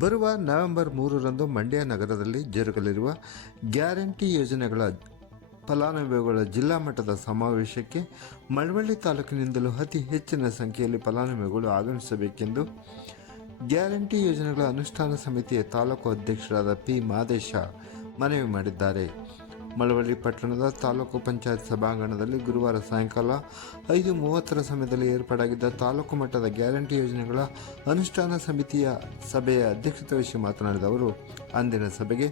ಬರುವ ನವೆಂಬರ್ 3ರಂದು ಮಂಡ್ಯ ನಗರದಲ್ಲಿ ಜರುಗಲಿರುವ ಗ್ಯಾರಂಟಿ ಯೋಜನೆಗಳ ಫಲಾನುಭವಿಗಳ ಜಿಲ್ಲಾ ಮಟ್ಟದ ಸಮಾವೇಶಕ್ಕೆ ಮಳವಳ್ಳಿ ತಾಲೂಕಿನಿಂದಲೂ ಅತಿ ಹೆಚ್ಚಿನ ಸಂಖ್ಯೆಯಲ್ಲಿ ಫಲಾನುಭವಿಗಳು ಆಗಮಿಸಬೇಕೆಂದು ಗ್ಯಾರಂಟಿ ಯೋಜನೆಗಳ ಅನುಷ್ಠಾನ ಸಮಿತಿಯ ತಾಲೂಕು ಅಧ್ಯಕ್ಷರಾದ ಪಿ ಮಾದೇಶ ಮನವಿ ಮಾಡಿದ್ದಾರೆ. ಮಳವಳ್ಳಿ ಪಟ್ಟಣದ ತಾಲೂಕು ಪಂಚಾಯತ್ ಸಭಾಂಗಣದಲ್ಲಿ ಗುರುವಾರ ಸಾಯಂಕಾಲ 5:30 ಸಮಯದಲ್ಲಿ ಏರ್ಪಾಡಾಗಿದ್ದ ತಾಲೂಕು ಮಟ್ಟದ ಗ್ಯಾರಂಟಿ ಯೋಜನೆಗಳ ಅನುಷ್ಠಾನ ಸಮಿತಿಯ ಸಭೆಯ ಅಧ್ಯಕ್ಷತೆ ವಹಿಸಿ ಮಾತನಾಡಿದ ಅವರು, ಅಂದಿನ ಸಭೆಗೆ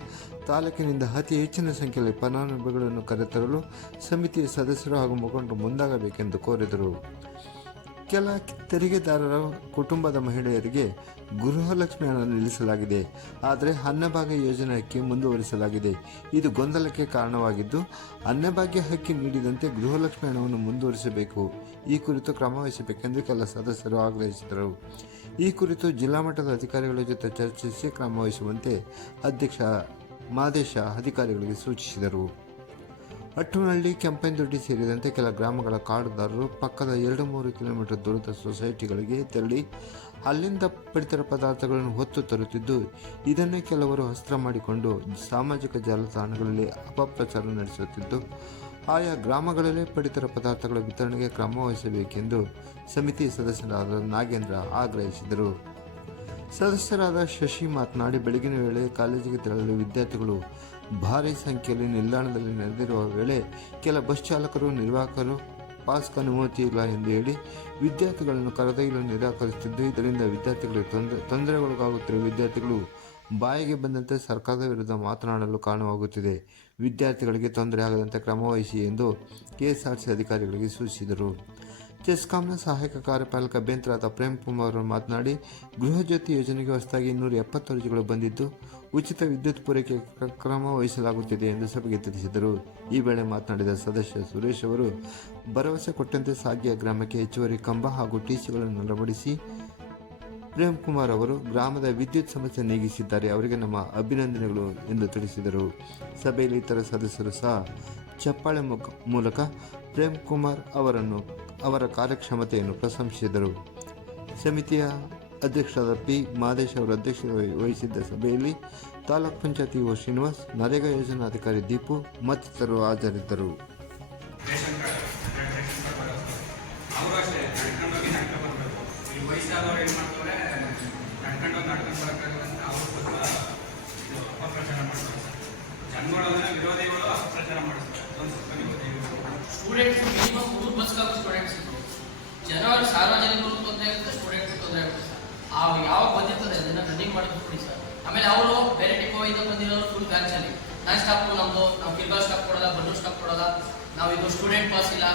ತಾಲೂಕಿನಿಂದ ಅತಿ ಹೆಚ್ಚಿನ ಸಂಖ್ಯೆಯಲ್ಲಿ ಫಲಾನುಭವಿಗಳನ್ನು ಕರೆತರಲು ಸಮಿತಿಯ ಸದಸ್ಯರು ಹಾಗೂ ಮುಖಂಡರು ಮುಂದಾಗಬೇಕೆಂದು ಕೋರಿದರು. ಕೆಲ ತೆರಿಗೆದಾರರ ಕುಟುಂಬದ ಮಹಿಳೆಯರಿಗೆ ಗೃಹಲಕ್ಷ್ಮಿ ಹಣ ನಿಲ್ಲಿಸಲಾಗಿದೆ. ಆದರೆ ಅನ್ನಭಾಗ್ಯ ಯೋಜನೆ ಅಕ್ಕಿ ಮುಂದುವರಿಸಲಾಗಿದೆ. ಇದು ಗೊಂದಲಕ್ಕೆ ಕಾರಣವಾಗಿದ್ದು, ಅನ್ನಭಾಗ್ಯ ಅಕ್ಕಿ ನೀಡಿದಂತೆ ಗೃಹಲಕ್ಷ್ಮಿ ಹಣವನ್ನು ಮುಂದುವರಿಸಬೇಕು. ಈ ಕುರಿತು ಕ್ರಮ ವಹಿಸಬೇಕೆಂದು ಕೆಲ ಸದಸ್ಯರು ಆಗ್ರಹಿಸಿದರು. ಈ ಕುರಿತು ಜಿಲ್ಲಾ ಮಟ್ಟದ ಅಧಿಕಾರಿಗಳ ಜೊತೆ ಚರ್ಚಿಸಿ ಕ್ರಮ ವಹಿಸುವಂತೆ ಅಧ್ಯಕ್ಷ ಮಾದೇಶ ಅಧಿಕಾರಿಗಳಿಗೆ ಸೂಚಿಸಿದರು. ಅಟ್ಟುನಹಳ್ಳಿ, ಕೆಂಪೇನದೊಡ್ಡಿ ಸೇರಿದಂತೆ ಕೆಲ ಗ್ರಾಮಗಳ ಕಾರ್ಡುದಾರರು ಪಕ್ಕದ 2-3 ಕಿಲೋಮೀಟರ್ ದೂರದ ಸೊಸೈಟಿಗಳಿಗೆ ತೆರಳಿ ಅಲ್ಲಿಂದ ಪಡಿತರ ಪದಾರ್ಥಗಳನ್ನು ಹೊತ್ತು ತರುತ್ತಿದ್ದು, ಇದನ್ನೇ ಕೆಲವರು ಅಸ್ತ್ರ ಮಾಡಿಕೊಂಡು ಸಾಮಾಜಿಕ ಜಾಲತಾಣಗಳಲ್ಲಿ ಅಪಪ್ರಚಾರ ನಡೆಸುತ್ತಿದ್ದು, ಆಯಾ ಗ್ರಾಮಗಳಲ್ಲೇ ಪಡಿತರ ಪದಾರ್ಥಗಳ ವಿತರಣೆಗೆ ಕ್ರಮ ವಹಿಸಬೇಕೆಂದು ಸಮಿತಿ ಸದಸ್ಯರಾದ ನಾಗೇಂದ್ರ ಆಗ್ರಹಿಸಿದರು. ಸದಸ್ಯರಾದ ಶಶಿ ಮಾತನಾಡಿ, ಬೆಳಗಿನ ವೇಳೆ ಕಾಲೇಜಿಗೆ ತೆರಳಲು ವಿದ್ಯಾರ್ಥಿಗಳು ಭಾರೀ ಸಂಖ್ಯೆಯಲ್ಲಿ ನಿಲ್ದಾಣದಲ್ಲಿ ನೆರೆದಿರುವ ವೇಳೆ ಕೆಲ ಬಸ್ ಚಾಲಕರು, ನಿರ್ವಾಹಕರು ಪಾಸ್ಗೆ ಅನುಮತಿ ಇಲ್ಲ ಎಂದು ಹೇಳಿ ವಿದ್ಯಾರ್ಥಿಗಳನ್ನು ಕರೆದೊಯ್ಯಲು ನಿರಾಕರಿಸುತ್ತಿದ್ದು, ಇದರಿಂದ ವಿದ್ಯಾರ್ಥಿಗಳಿಗೆ ತೊಂದರೆಗೊಳಗಾಗುತ್ತಿರುವ ವಿದ್ಯಾರ್ಥಿಗಳು ಬಾಯಿಗೆ ಬಂದಂತೆ ಸರ್ಕಾರದ ವಿರುದ್ಧ ಮಾತನಾಡಲು ಕಾರಣವಾಗುತ್ತಿದೆ. ವಿದ್ಯಾರ್ಥಿಗಳಿಗೆ ತೊಂದರೆ ಆಗದಂತೆ ಕ್ರಮ ವಹಿಸಿ ಎಂದು ಕೆಎಸ್ಆರ್ಸಿ ಅಧಿಕಾರಿಗಳಿಗೆ ಸೂಚಿಸಿದರು. ಚೆಸ್ಕಾಂನ ಸಹಾಯಕ ಕಾರ್ಯಪಾಲಕ ಅಭಿಯಂತರಾದ ಪ್ರೇಮ್ ಕುಮಾರ್ ಮಾತನಾಡಿ, ಗೃಹಜ್ಯೋತಿ ಯೋಜನೆಗೆ ಹೊಸದಾಗಿ 270 ಅರ್ಜಿಗಳು ಬಂದಿದ್ದು, ಉಚಿತ ವಿದ್ಯುತ್ ಪೂರೈಕೆ ಕ್ರಮ ವಹಿಸಲಾಗುತ್ತಿದೆ ಎಂದು ಸಭೆಗೆ ತಿಳಿಸಿದರು. ಈ ವೇಳೆ ಮಾತನಾಡಿದ ಸದಸ್ಯ ಸುರೇಶ್ ಅವರು, ಭರವಸೆ ಕೊಟ್ಟಂತೆ ಸಾಗಿಯ ಗ್ರಾಮಕ್ಕೆ ಹೆಚ್ಚುವರಿ ಕಂಬ ಹಾಗೂ ಟಿಸಿಗಳನ್ನು ಅಳವಡಿಸಿ ಪ್ರೇಮ್ ಕುಮಾರ್ ಅವರು ಗ್ರಾಮದ ವಿದ್ಯುತ್ ಸಮಸ್ಯೆ ನೀಗಿಸಿದ್ದಾರೆ. ಅವರಿಗೆ ನಮ್ಮ ಅಭಿನಂದನೆಗಳು ಎಂದು ತಿಳಿಸಿದರು. ಸಭೆಯಲ್ಲಿ ಇತರ ಸದಸ್ಯರು ಸಹ ಚಪ್ಪಾಳೆ ಮೂಲಕ ಪ್ರೇಮ್ ಕುಮಾರ್ ಅವರ ಕಾರ್ಯಕ್ಷಮತೆಯನ್ನು ಪ್ರಶಂಸಿಸಿದರು. ಸಮಿತಿಯ ಅಧ್ಯಕ್ಷರಾದ ಪಿ ಮಾದೇಶ್ ಅವರು ಅಧ್ಯಕ್ಷತೆ ವಹಿಸಿದ್ದ ಸಭೆಯಲ್ಲಿ ತಾಲೂಕ್ ಪಂಚಾಯತ್ ಇಒ ಶ್ರೀನಿವಾಸ್, ನರೇಗಾ ಯೋಜನಾಧಿಕಾರಿ ದೀಪು ಮತ್ತಿತರರು ಹಾಜರಿದ್ದರು. ಸ್ಟೂಡೆಂಟ್ಸ್ ಮಿನಿಮಮ್ 3 ಬಸ್ಗಾಗ ಸ್ಟೂಡೆಂಟ್ಸ್ ಇದ್ರು. ಜನರು ಸಾರ್ವಜನಿಕರು ತೊಂದರೆ ಆಗುತ್ತೆ, ಸ್ಟೂಡೆಂಟ್ಸ್ ತೊಂದರೆ ಆಗುತ್ತೆ ಸರ್. ಯಾವಾಗ ಬಂದಿರ್ತದೆ ಅದನ್ನ ರನ್ನಿಂಗ್ ಮಾಡೋದು ಕೊಡಿ ಸರ್. ಆಮೇಲೆ ಅವರು ಬೇರೆ ಡಿಪೋ ಇಂದ ಬಂದಿರೋರು ಫುಲ್ ಬ್ಯಾಚಲ್ಲಿ ನಾನ್ ಸ್ಟಾಪ್ ನಮ್ದು, ನಾವು ಕಿರ್ಬಾ ಸ್ಟಾಪ್ ಕೊಡೋಲ್ಲ, ಬನ್ನೂರು ಸ್ಟಾಪ್ ಕೊಡೋಲ್ಲ, ನಾವು ಇದು ಸ್ಟೂಡೆಂಟ್ ಬಸ್ ಇಲ್ಲ,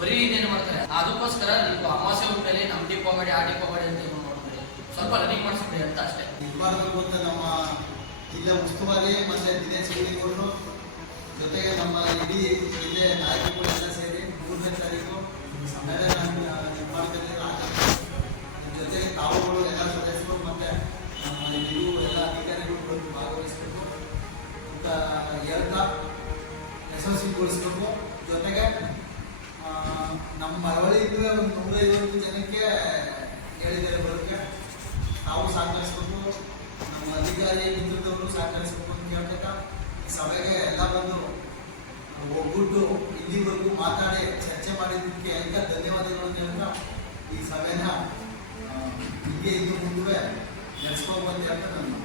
ಬರೀ ಇದೇನು ಮಾಡ್ತಾರೆ. ಅದಕ್ಕೋಸ್ಕರ ನೀವು ಅಮಾವಾಸ್ಯೆ ಮೇಲೆ ನಮ್ಮ ಡಿಪೋ ಮಾಡಿ ಆ ಡಿಪೋ ಮಾಡಿ ಅಂತ ಮಾಡ್ತಾರೆ, ಸ್ವಲ್ಪ ರನ್ನಿಂಗ್ ಮಾಡಿಸ್ಬಿಡಿ ಅಂತ ಅಷ್ಟೇ. ನಮ್ಮ ಜಿಲ್ಲೆ ಉಸ್ತುವಾರಿ ಮತ್ತೆ ದಿನೇಶ್ ಗೌಡರು ಜೊತೆಗೆ ನಮ್ಮ ಇಡೀ ಜಿಲ್ಲೆ ನಾಯಕರುಗಳೆಲ್ಲ ಸೇರಿ 3ನೇ ತಾರೀಕು ಸಮ್ಮೇಳನ ನಿರ್ಮಾಣದಲ್ಲಿ ಜೊತೆಗೆ ತಾವುಗಳು ಎಲ್ಲ ಸದಸ್ಯರು ಮತ್ತು ನಮ್ಮ ಇಡೀ ಎಲ್ಲ ಅಧಿಕಾರಿಗಳು ಭಾಗವಹಿಸಬೇಕು ಅಂತ ಹೇಳ್ತಾ ಯಶಸ್ವಿಗೊಳಿಸಬೇಕು. ಜೊತೆಗೆ ನಮ್ಮ ಮಳವಳ್ಳಿಗೂ ಒಂದು 150 ಜನಕ್ಕೆ ಹೇಳಿದ್ದಾರೆ ಬರೋಕ್ಕೆ, ನಾವು ಸಹಕರಿಸಬೇಕು, ನಮ್ಮ ಅಧಿಕಾರಿ ನೇತೃತ್ವಗಳು ಸಹಕರಿಸಬೇಕು ಅಂತ ಹೇಳ್ತಾ ಸಭೆಗೆ ಎಲ್ಲ ಬಂದು ಒಗ್ಗೂಟ್ಟು ಇಲ್ಲಿವರೆಗೂ ಮಾತಾಡಿ ಚರ್ಚೆ ಮಾಡಿದ್ದಕ್ಕೆ ಎಲ್ಲ ಧನ್ಯವಾದಗಳು ಅಂತ ಈ ಸಭೆನ ಹೀಗೆ ಇದು ಮುಂದೆ ನಡೆಸ್ಕೋಬೇಕು ಅಂತ ಹೇಳ್ತಾ ನಾನು